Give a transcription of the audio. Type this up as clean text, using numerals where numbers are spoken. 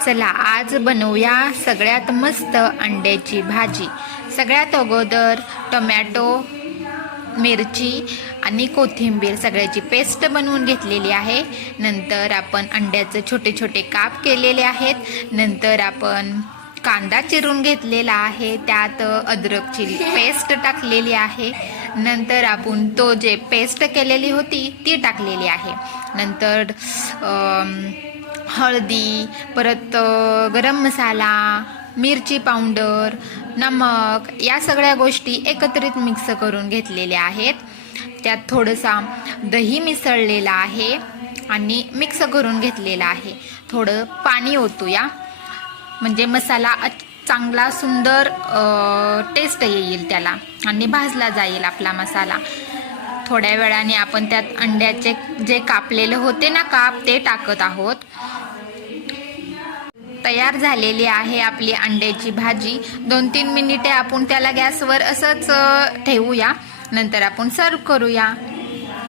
चला आज बनवूया सगळ्यात मस्त अंड्याची भाजी। सगळ्यात अगोदर टोमॅटो, मिरची आणि कोथिंबीर सगळ्याची पेस्ट बनवून घेतलेली आहे। नंतर आपण अंड्याचे छोटे छोटे काप केलेले आहेत। नंतर आपण कांदा चिरून घेतलेला आहे, त्यात अद्रकची पेस्ट टाकलेली आहे। नंतर आपण तो जे पेस्ट केलेली होती ती टाकलेली आहे। नंतर हळदी, परत गरम मसाला, मिरची पावडर, नमक या सगळ्या गोष्टी एकत्रित मिक्स करून घेतलेल्या आहेत। त्यात थोडंसा दही मिसळलेला आहे आणि मिक्स करून घेतलेला आहे। थोडं पाणी ओतूया म्हणजे मसाला चांगला सुंदर टेस्ट येईल त्याला आणि भाजला जाईल आपला मसाला। थोड्या वेळाने आपण त्यात अंड्याचे जे कापलेले होते ना काप ते टाकत आहोत। तयार झालेली आहे आपली अंड्याची भाजी। 2-3 मिनिटे आपण त्याला गॅसवर असंच ठेवूया, नंतर आपण सर्व करूया।